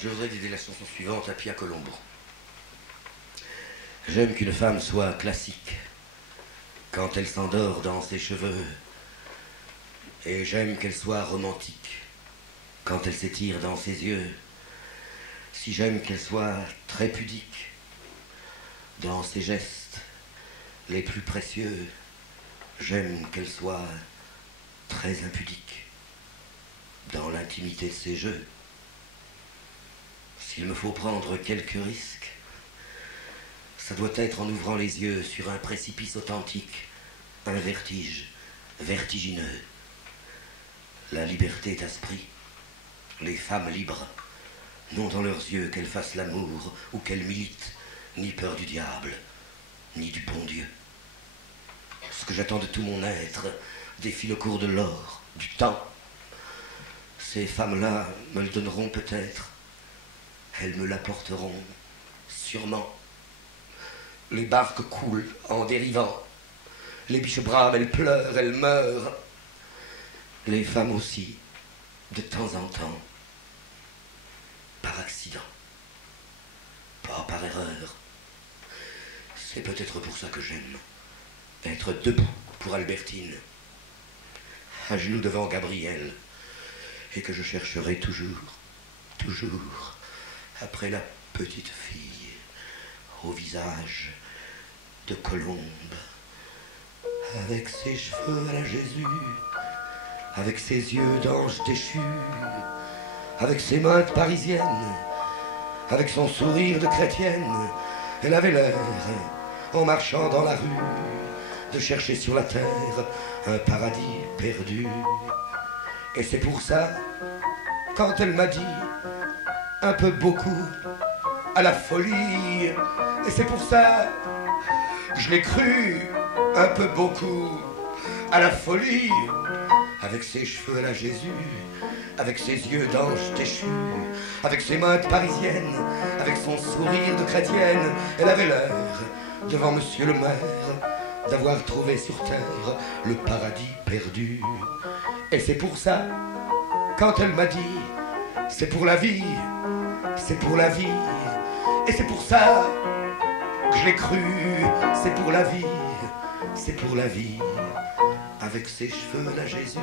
Je voudrais dédier la chanson suivante à Pia Colombo. J'aime qu'une femme soit classique quand elle s'endort dans ses cheveux. Et j'aime qu'elle soit romantique quand elle s'étire dans ses yeux. Si j'aime qu'elle soit très pudique dans ses gestes les plus précieux, j'aime qu'elle soit très impudique dans l'intimité de ses jeux. S'il me faut prendre quelques risques, ça doit être en ouvrant les yeux sur un précipice authentique, un vertige vertigineux. La liberté est esprit. Les femmes libres n'ont dans leurs yeux qu'elles fassent l'amour ou qu'elles militent, ni peur du diable, ni du bon Dieu. Ce que j'attends de tout mon être défile au cours de l'or, du temps. Ces femmes-là me le donneront peut-être. Elles me l'apporteront sûrement. Les barques coulent en dérivant. Les biches braves, elles pleurent, elles meurent. Les femmes aussi, de temps en temps. Par accident. Pas par erreur. C'est peut-être pour ça que j'aime être debout pour Albertine, à genoux devant Gabriel, et que je chercherai toujours, toujours, après la petite fille au visage de colombe, avec ses cheveux à la Jésus, avec ses yeux d'ange déchu, avec ses mains de parisienne, avec son sourire de chrétienne. Elle avait l'air, en marchant dans la rue, de chercher sur la terre un paradis perdu. Et c'est pour ça, quand elle m'a dit un peu beaucoup à la folie, et c'est pour ça que je l'ai cru un peu beaucoup à la folie, avec ses cheveux à la Jésus, avec ses yeux d'ange déchu, avec ses mains de parisienne, avec son sourire de chrétienne. Elle avait l'air, devant monsieur le maire, d'avoir trouvé sur terre le paradis perdu. Et c'est pour ça, quand elle m'a dit c'est pour la vie, c'est pour la vie, et c'est pour ça que je l'ai cru, c'est pour la vie, c'est pour la vie. Avec ses cheveux à la Jésus,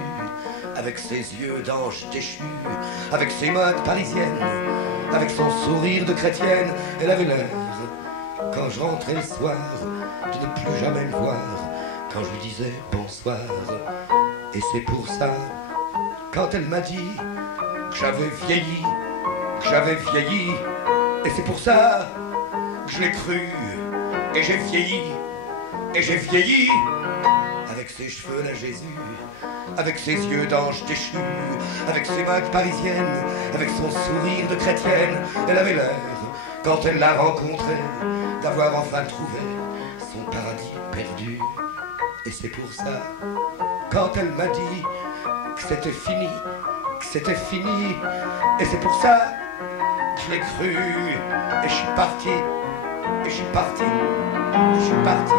avec ses yeux d'ange déchu, avec ses mains de parisienne, avec son sourire de chrétienne. Elle avait l'air, quand je rentrais le soir, de ne plus jamais me voir, quand je lui disais bonsoir. Et c'est pour ça, quand elle m'a dit que j'avais vieilli, que j'avais vieilli, et c'est pour ça que je l'ai cru, et j'ai vieilli, et j'ai vieilli. Avec ses cheveux la Jésus, avec ses yeux d'ange déchu, avec ses mains de parisienne, avec son sourire de chrétienne. Elle avait l'air, quand elle l'a rencontré, d'avoir enfin trouvé son paradis perdu. Et c'est pour ça, quand elle m'a dit que c'était fini, que c'était fini, et c'est pour ça que je l'ai cru, et je suis parti, et je suis parti, et je suis parti.